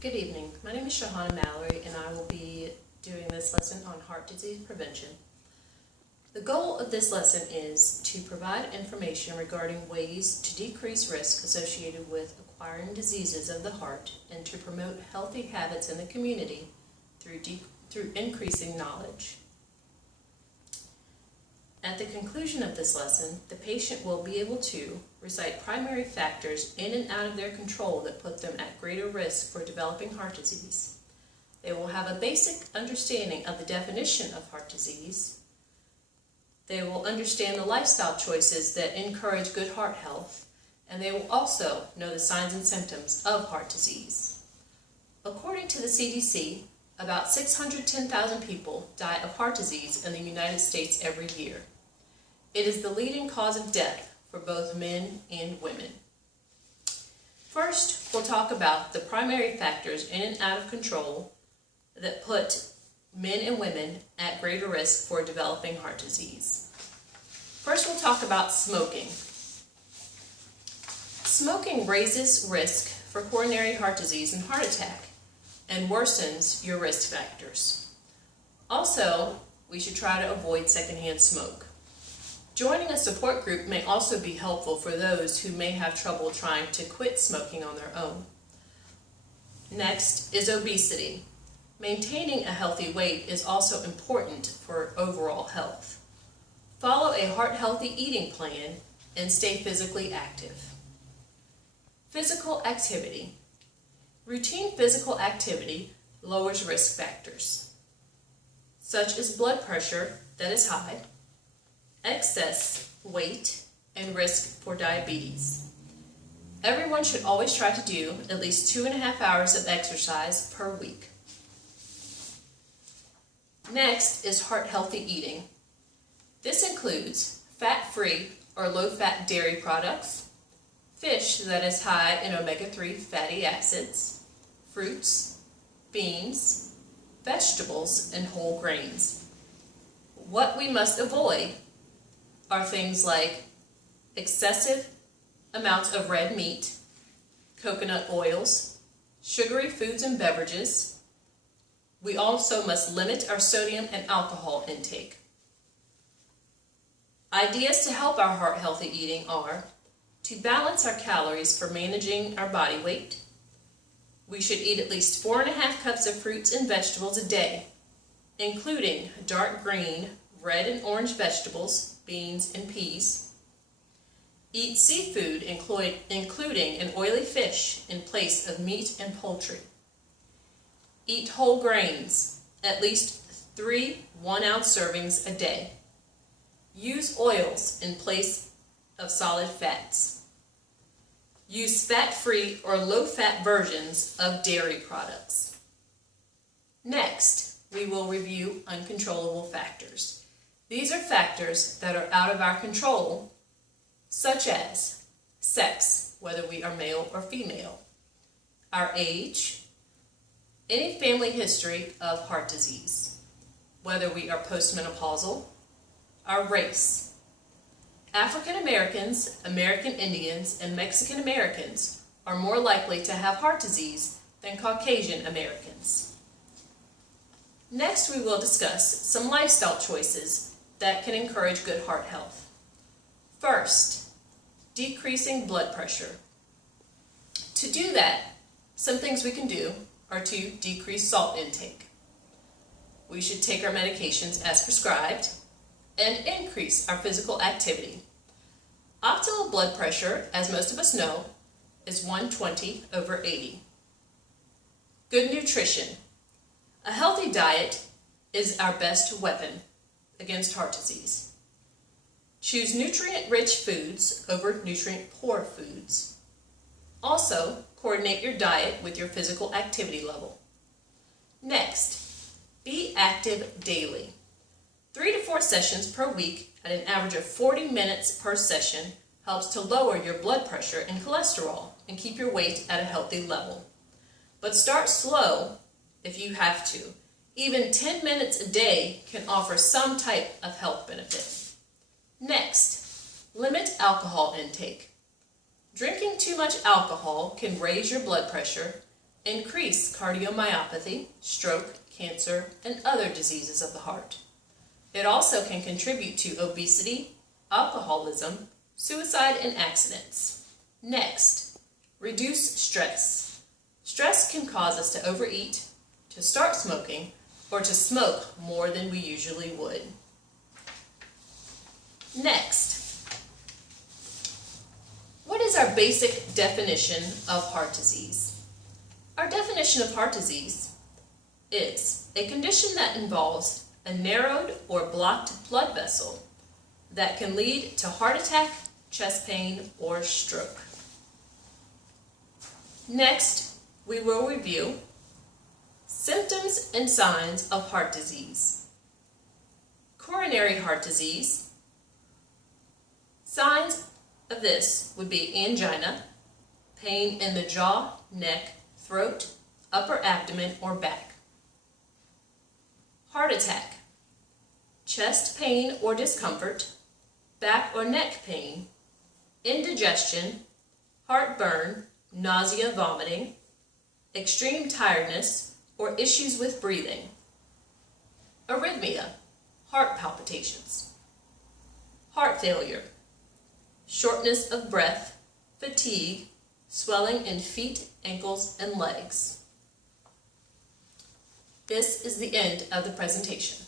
Good evening. My name is Shahauna Mallery and I will be doing this lesson on heart disease prevention. The goal of this lesson is to provide information regarding ways to decrease risk associated with acquiring diseases of the heart and to promote healthy habits in the community through increasing knowledge. At the conclusion of this lesson, the patient will be able to recite primary factors in and out of their control that put them at greater risk for developing heart disease. They will have a basic understanding of the definition of heart disease. They will understand the lifestyle choices that encourage good heart health, and they will also know the signs and symptoms of heart disease. According to the CDC, about 610,000 people die of heart disease in the United States every year. It is the leading cause of death for both men and women. First, we'll talk about the primary factors in and out of control that put men and women at greater risk for developing heart disease. First, we'll talk about smoking. Smoking raises risk for coronary heart disease and heart attack and worsens your risk factors. Also, we should try to avoid secondhand smoke. Joining a support group may also be helpful for those who may have trouble trying to quit smoking on their own. Next is obesity. Maintaining a healthy weight is also important for overall health. Follow a heart-healthy eating plan and stay physically active. Physical activity. Routine physical activity lowers risk factors, such as blood pressure that is high, excess weight, and risk for diabetes. Everyone should always try to do at least 2.5 hours of exercise per week. Next is heart-healthy eating. This includes fat-free or low-fat dairy products, fish that is high in omega-3 fatty acids, fruits, beans, vegetables, and whole grains. What we must avoid are things like excessive amounts of red meat, coconut oils, sugary foods and beverages. We also must limit our sodium and alcohol intake. Ideas to help our heart-healthy eating are to balance our calories for managing our body weight. We should eat at least 4.5 cups of fruits and vegetables a day, including dark green, red and orange vegetables, beans, and peas. Eat seafood, including an oily fish in place of meat and poultry. Eat whole grains, at least 3 1-ounce servings a day. Use oils in place of solid fats. Use fat-free or low-fat versions of dairy products. Next, we will review uncontrollable factors. These are factors that are out of our control, such as sex, whether we are male or female, our age, any family history of heart disease, whether we are postmenopausal, our race. African Americans, American Indians, and Mexican Americans are more likely to have heart disease than Caucasian Americans. Next, we will discuss some lifestyle choices that can encourage good heart health. First, decreasing blood pressure. To do that, some things we can do are to decrease salt intake. We should take our medications as prescribed and increase our physical activity. Optimal blood pressure, as most of us know, is 120/80. Good nutrition. A healthy diet is our best weapon against heart disease. Choose nutrient-rich foods over nutrient-poor foods. Also, coordinate your diet with your physical activity level. Next, be active daily. 3 to 4 sessions per week at an average of 40 minutes per session helps to lower your blood pressure and cholesterol and keep your weight at a healthy level. But start slow if you have to. Even 10 minutes a day can offer some type of health benefit. Next, limit alcohol intake. Drinking too much alcohol can raise your blood pressure increase cardiomyopathy, stroke, cancer, and other diseases of the heart. It also can contribute to obesity, alcoholism, suicide, and accidents. Next, reduce stress. Stress can cause us to overeat, to start smoking, or to smoke more than we usually would. Next, what is our basic definition of heart disease? Our definition of heart disease is a condition that involves a narrowed or blocked blood vessel that can lead to heart attack, chest pain, or stroke. Next, we will review symptoms and signs of heart disease. Coronary heart disease. Signs of this would be angina, pain in the jaw, neck, throat, upper abdomen, or back. Heart attack. Chest pain or discomfort, back or neck pain, indigestion, heartburn, nausea, vomiting, extreme tiredness, or issues with breathing. Arrhythmia, heart palpitations. Heart failure, shortness of breath, fatigue, swelling in feet, ankles, and legs. This is the end of the presentation.